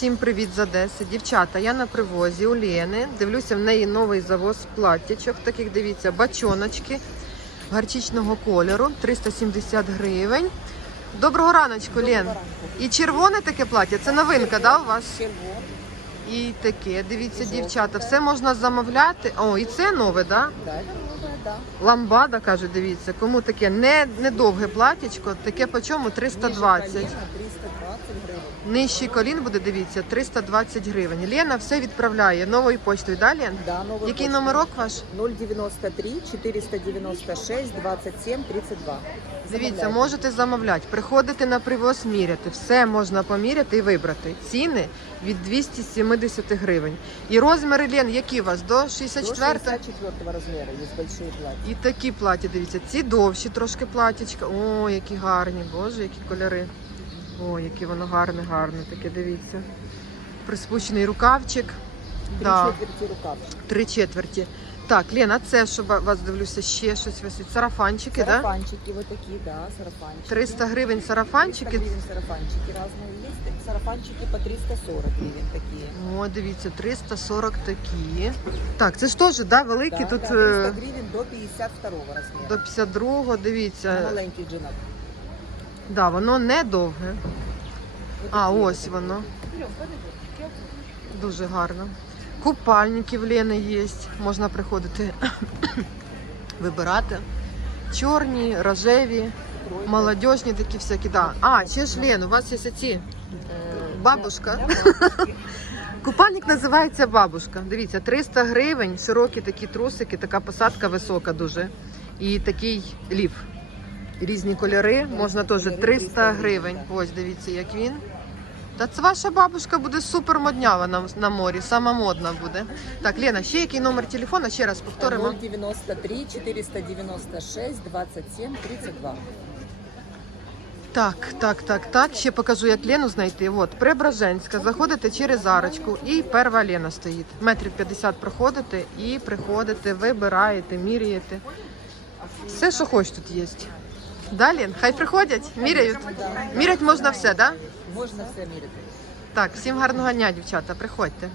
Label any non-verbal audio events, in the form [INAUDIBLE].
Всім привіт з Одеси. Дівчата, я на привозі у Лени. Дивлюся, в неї новий завоз платтячок. Таких дивіться, бачоночки гарчичного кольору, 370 гривень. Доброго раночку, Лен. І червоне таке плаття, це новинка, да, у вас? Червоне. І таке, дивіться, дівчата, все можна замовляти. О, і це нове, да? Да, это новое, да. Ламбада, кажуть, дивіться, кому таке не, не довге платтячко, таке по чому 320. Ниже колена 320 гривен. Нижчий колін буде, дивіться, 320 гривень. Лена все відправляє новою почтою. Да, Лен? Да, новый Який год. номерок ваш? 093 496 27 32. Дивіться, Замовляйте. можете замовляти, приходити на привоз міряти. Все можна поміряти і вибрати. Ціни від 270 гривень. І розміри Лен, які у вас? До До 64 64 размера есть большие платья. І такі платі, дивіться, ці довші трошки платічка. О, які гарні, боже, які кольори. О, яке воно гарне, гарне, таке дивіться. Приспущений рукавчик. Три Да. четверти рукавчик. Три четверті. Так, Лена, це що вас дивлюся, ще щось висить. Сарафанчики, так? Да? Сарафанчики вот такие, да, сарафанчики. 300 гривень 300 сарафанчики. гривен сарафанчики разные есть. Сарафанчики по 340 гривен такие. О, дивіться, 340 такі. Так, це ж теж, да, великі Да, тут да, е, 300 гривен до 52 размера. до 52-го, На дивіться. маленький джинап. Да, воно не довге. А, ось вот. воно. Дуже гарно. Купальники в Лени є. Можна приходити [COUGHS] вибирати. Чорні, рожеві, Тройка. молодіжні такі всякі. Да. А, ще ж Лен, у вас є ці. Э, Бабушка. [LAUGHS] Купальник називається бабушка. Дивіться, 300 гривень, широкі такі трусики, така посадка висока дуже. І такий лів. Різні кольори, можна теж 300 гривень. Ось дивіться, як він. Та це ваша бабушка буде супер моднява на, на морі, сама модна буде. Так, Лена, ще який номер телефона? Ще раз повторимо. 093 496 27 32. Так, так, так, так. Ще покажу, як Лену знайти. От, Преображенська. Заходите через арочку і перша Лена стоїть. Метрів 50 проходите і приходите, вибираєте, міряєте. Все, що хоч тут є. Да, Лен? Хай приходять, міряють. Мірять можна все, да? Можна все міряти. Так, всім гарного дня, дівчата, приходьте.